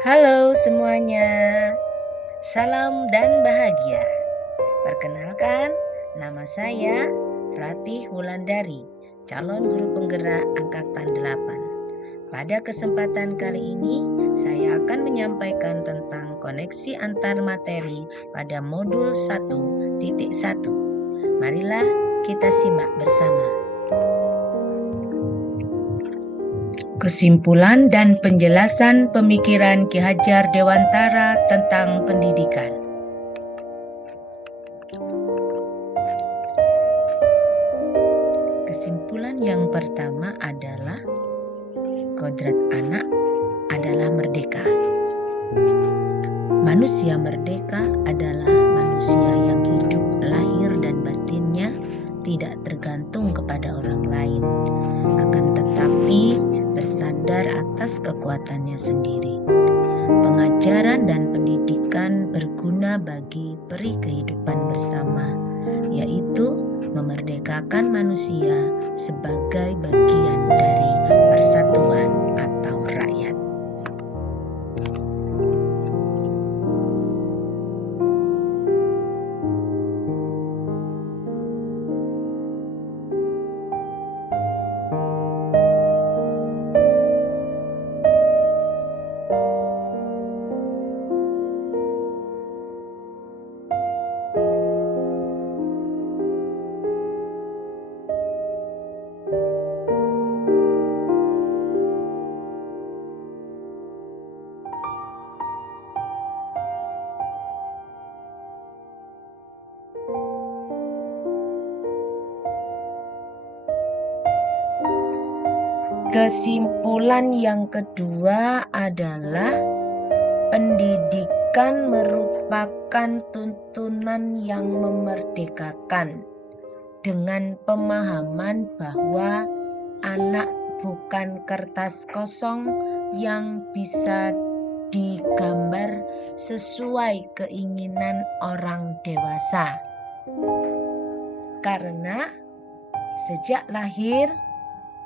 Halo semuanya, salam dan bahagia. Perkenalkan, nama saya Ratih Wulandari, calon guru penggerak angkatan 8. Pada kesempatan kali ini, saya akan menyampaikan tentang koneksi antar materi pada modul 1.1. Marilah kita simak bersama. Kesimpulan dan penjelasan pemikiran Ki Hajar Dewantara tentang pendidikan. Kesimpulan yang pertama adalah kodrat anak adalah merdeka. Manusia merdeka adalah manusia yang hidup lahir dan batinnya tidak tergantung kepada orang lain, akan tetapi bersandar atas kekuatannya sendiri. Pengajaran dan pendidikan berguna bagi peri kehidupan bersama, yaitu memerdekakan manusia sebagai bagian dari persatuan atau rakyat. Kesimpulan yang kedua adalah pendidikan merupakan tuntunan yang memerdekakan dengan pemahaman bahwa anak bukan kertas kosong yang bisa digambar sesuai keinginan orang dewasa. Karena sejak lahir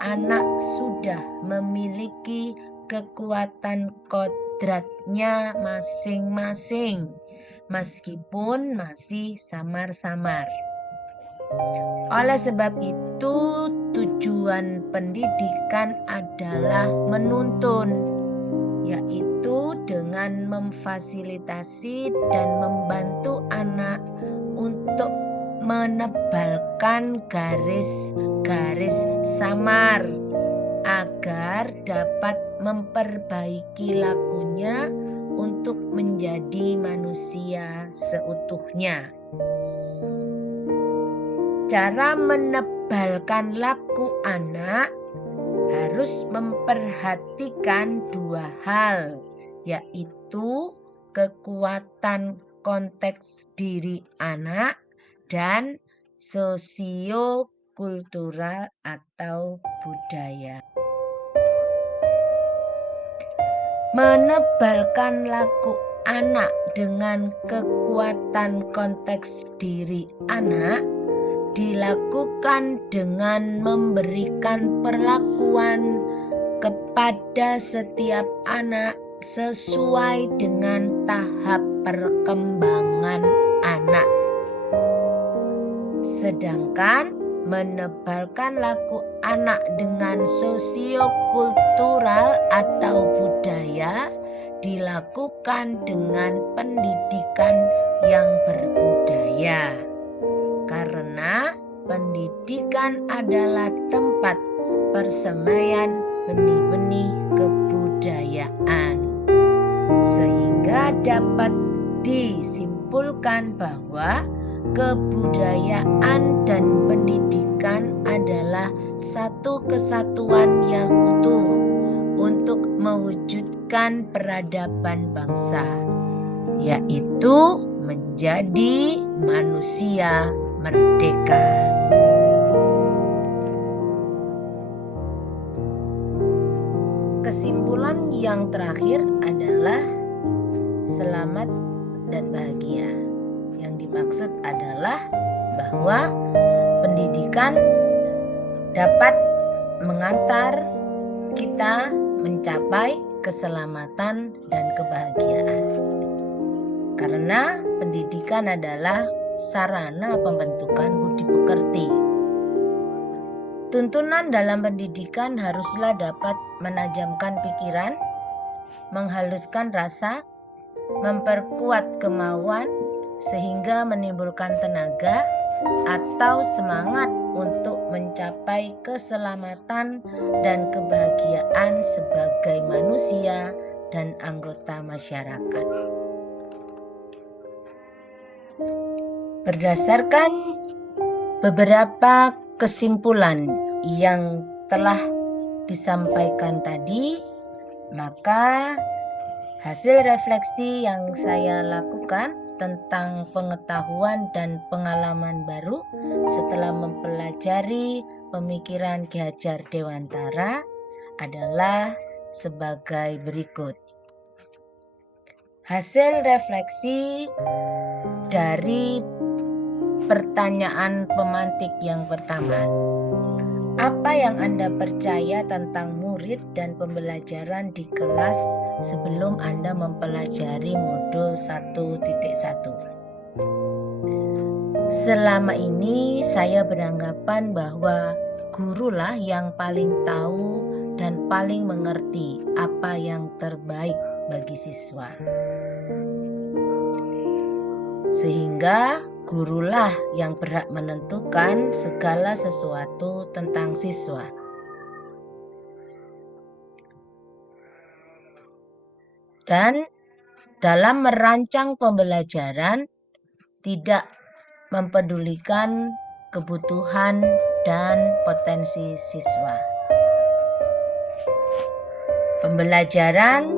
anak sudah memiliki kekuatan kodratnya masing-masing, meskipun masih samar-samar. Oleh sebab itu, tujuan pendidikan adalah menuntun, yaitu dengan memfasilitasi dan membantu anak untuk menebalkan garis-garis samar agar dapat memperbaiki lakunya untuk menjadi manusia seutuhnya. Cara menebalkan laku anak harus memperhatikan dua hal, yaitu kekuatan konteks diri anak dan sosiokultural atau budaya. Menebalkan laku anak dengan kekuatan konteks diri anak dilakukan dengan memberikan perlakuan kepada setiap anak sesuai dengan tahap perkembangan anak. Sedangkan menebalkan laku anak dengan sosiokultural atau budaya dilakukan dengan pendidikan yang berbudaya. Karena pendidikan adalah tempat persemaian benih-benih kebudayaan, sehingga dapat disimpulkan bahwa kebudayaan dan pendidikan adalah satu kesatuan yang utuh untuk mewujudkan peradaban bangsa, yaitu menjadi manusia merdeka. Kesimpulan yang terakhir adalah selamat dan bahagia. Yang dimaksud adalah bahwa pendidikan dapat mengantar kita mencapai keselamatan dan kebahagiaan. Karena pendidikan adalah sarana pembentukan budi pekerti. Tuntunan dalam pendidikan haruslah dapat menajamkan pikiran, menghaluskan rasa, memperkuat kemauan, sehingga menimbulkan tenaga atau semangat untuk mencapai keselamatan dan kebahagiaan sebagai manusia dan anggota masyarakat. Berdasarkan beberapa kesimpulan yang telah disampaikan tadi, maka hasil refleksi yang saya lakukan tentang pengetahuan dan pengalaman baru setelah mempelajari pemikiran Ki Hajar Dewantara adalah sebagai berikut. Hasil refleksi dari pertanyaan pemantik yang pertama. Apa yang Anda percaya tentang murid dan pembelajaran di kelas sebelum Anda mempelajari modul 1.1? Selama ini saya beranggapan bahwa gurulah yang paling tahu dan paling mengerti apa yang terbaik bagi siswa. Sehingga gurulah yang berhak menentukan segala sesuatu tentang siswa. Dan dalam merancang pembelajaran tidak mempedulikan kebutuhan dan potensi siswa. Pembelajaran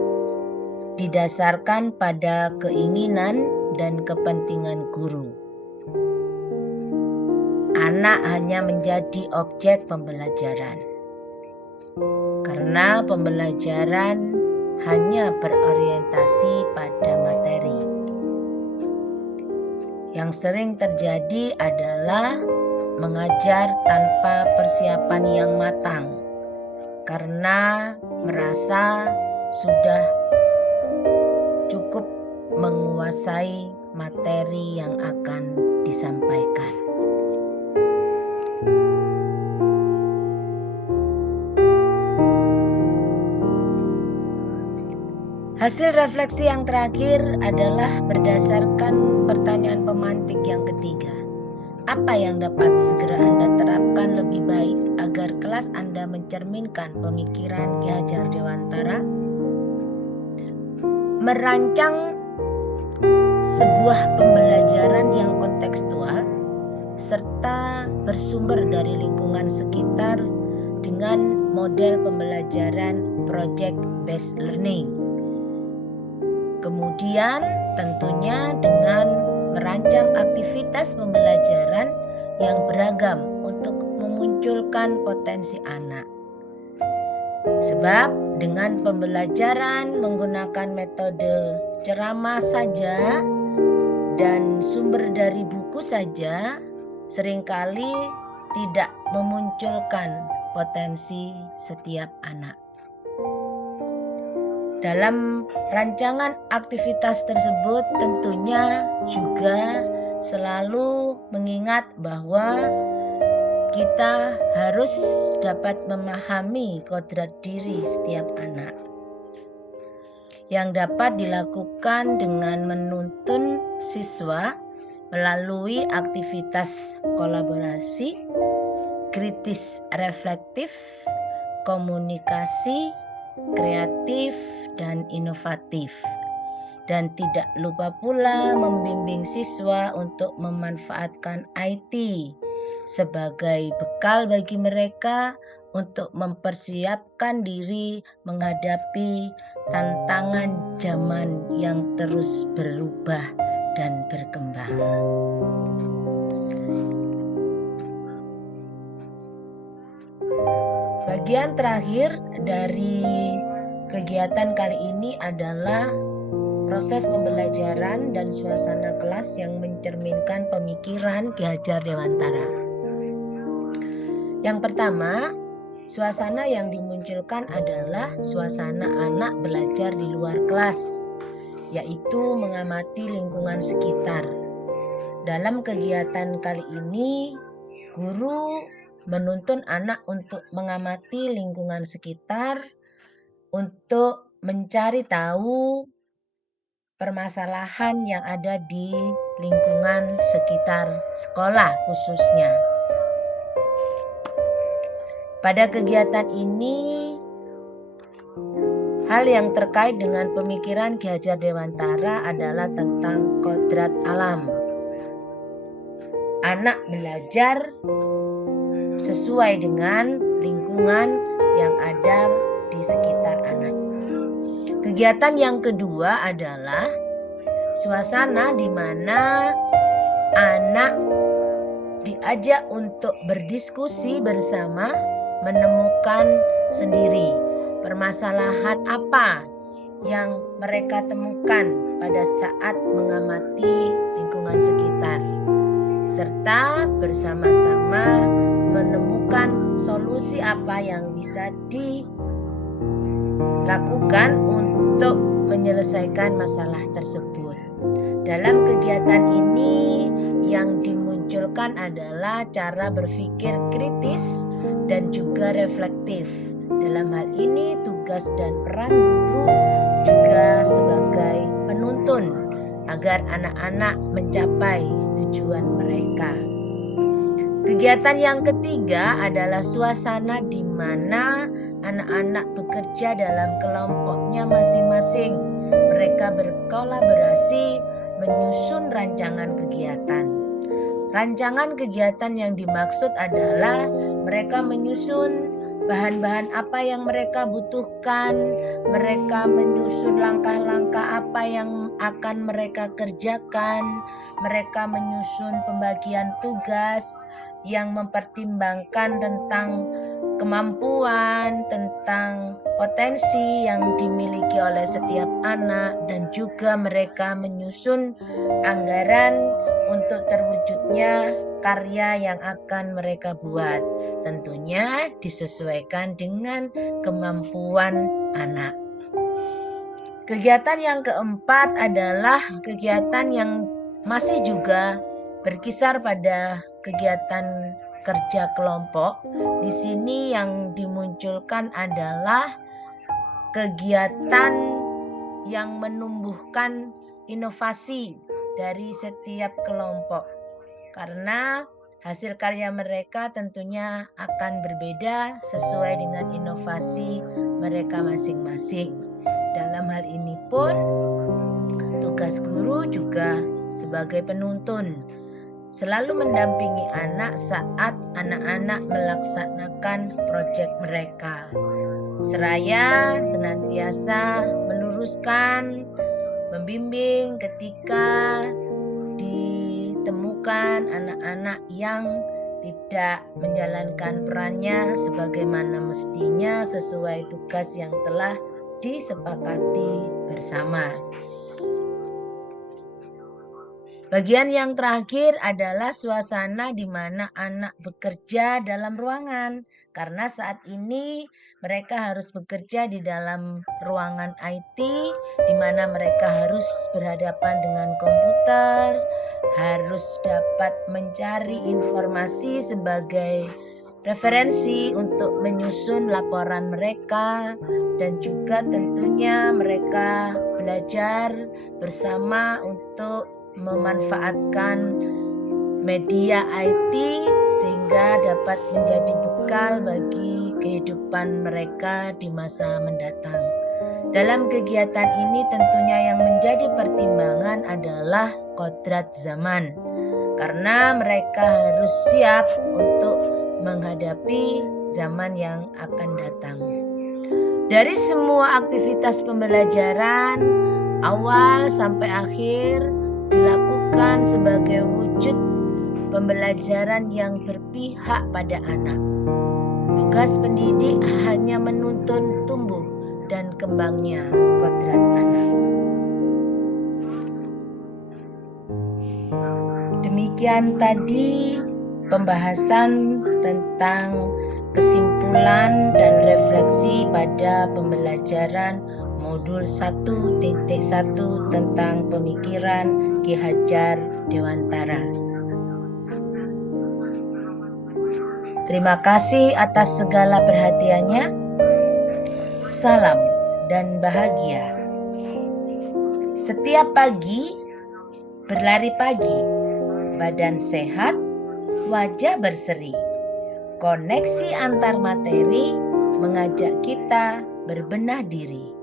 didasarkan pada keinginan dan kepentingan guru. Anak hanya menjadi objek pembelajaran karena pembelajaran hanya berorientasi pada materi. Yang sering terjadi adalah mengajar tanpa persiapan yang matang karena merasa sudah cukup menguasai materi yang akan disampaikan. Hasil refleksi yang terakhir adalah berdasarkan pertanyaan pemantik yang ketiga. Apa yang dapat segera Anda terapkan lebih baik agar kelas Anda mencerminkan pemikiran Ki Hajar Dewantara? Merancang sebuah pembelajaran yang kontekstual serta bersumber dari lingkungan sekitar dengan model pembelajaran project based learning. Kemudian tentunya dengan merancang aktivitas pembelajaran yang beragam untuk memunculkan potensi anak. Sebab dengan pembelajaran menggunakan metode ceramah saja dan sumber dari buku saja seringkali tidak memunculkan potensi setiap anak. Dalam rancangan aktivitas tersebut tentunya juga selalu mengingat bahwa kita harus dapat memahami kodrat diri setiap anak yang dapat dilakukan dengan menuntun siswa melalui aktivitas kolaborasi, kritis reflektif, komunikasi, kreatif, dan inovatif. Dan tidak lupa pula membimbing siswa untuk memanfaatkan IT sebagai bekal bagi mereka untuk mempersiapkan diri menghadapi tantangan zaman yang terus berubah dan berkembang. Bagian terakhir dari kegiatan kali ini adalah proses pembelajaran dan suasana kelas yang mencerminkan pemikiran Ki Hajar Dewantara. Yang pertama, Suasana yang dimunculkan adalah suasana anak belajar di luar kelas, yaitu mengamati lingkungan sekitar. Dalam kegiatan kali ini, guru menuntun anak untuk mengamati lingkungan sekitar untuk mencari tahu permasalahan yang ada di lingkungan sekitar sekolah khususnya. Pada kegiatan ini, hal yang terkait dengan pemikiran Ki Hajar Dewantara adalah tentang kodrat alam. Anak belajar sesuai dengan lingkungan yang ada di sekitar anak. Kegiatan yang kedua adalah suasana di mana anak diajak untuk berdiskusi bersama, menemukan sendiri permasalahan apa yang mereka temukan pada saat mengamati lingkungan sekitar, serta bersama-sama menemukan solusi apa yang bisa dilakukan untuk menyelesaikan masalah tersebut. Dalam kegiatan ini yang dimunculkan adalah cara berpikir kritis dan juga reflektif. Dalam hal ini tugas dan peran guru juga sebagai penuntun agar anak-anak mencapai tujuan mereka. Kegiatan yang ketiga adalah suasana di mana anak-anak bekerja dalam kelompoknya masing-masing. Mereka berkolaborasi menyusun rancangan kegiatan. Rancangan kegiatan yang dimaksud adalah mereka menyusun bahan-bahan apa yang mereka butuhkan, mereka menyusun langkah-langkah apa yang akan mereka kerjakan, mereka menyusun pembagian tugas yang mempertimbangkan tentang kemampuan, tentang potensi yang dimiliki oleh setiap anak, dan juga mereka menyusun anggaran untuk terwujudnya karya yang akan mereka buat. Tentunya disesuaikan dengan kemampuan anak. Kegiatan yang keempat adalah kegiatan yang masih juga berkisar pada kegiatan kerja kelompok. Di sini yang dimunculkan adalah kegiatan yang menumbuhkan inovasi dari setiap kelompok, karena hasil karya mereka tentunya akan berbeda sesuai dengan inovasi mereka masing-masing. Dalam hal ini pun tugas guru juga sebagai penuntun selalu mendampingi anak saat anak-anak melaksanakan proyek mereka, seraya senantiasa meluruskan, membimbing ketika ditemukan anak-anak yang tidak menjalankan perannya sebagaimana mestinya sesuai tugas yang telah disepakati bersama. Bagian yang terakhir adalah suasana di mana anak bekerja dalam ruangan, karena saat ini mereka harus bekerja di dalam ruangan IT, di mana mereka harus berhadapan dengan komputer, harus dapat mencari informasi sebagai referensi untuk menyusun laporan mereka, dan juga tentunya mereka belajar bersama untuk memanfaatkan media IT sehingga dapat menjadi bekal bagi kehidupan mereka di masa mendatang. Dalam kegiatan ini tentunya yang menjadi pertimbangan adalah kodrat zaman, karena mereka harus siap untuk menghadapi zaman yang akan datang. Dari semua aktivitas pembelajaran awal sampai akhir dilakukan sebagai wujud pembelajaran yang berpihak pada anak. Tugas pendidik hanya menuntun tumbuh dan kembangnya kodrat anak. Demikian tadi pembahasan tentang kesimpulan kesimpulan dan refleksi pada pembelajaran modul 1.1 tentang pemikiran Ki Hajar Dewantara. Terima kasih atas segala perhatiannya. Salam dan bahagia. Setiap pagi berlari pagi, badan sehat, wajah berseri. Koneksi antar materi mengajak kita berbenah diri.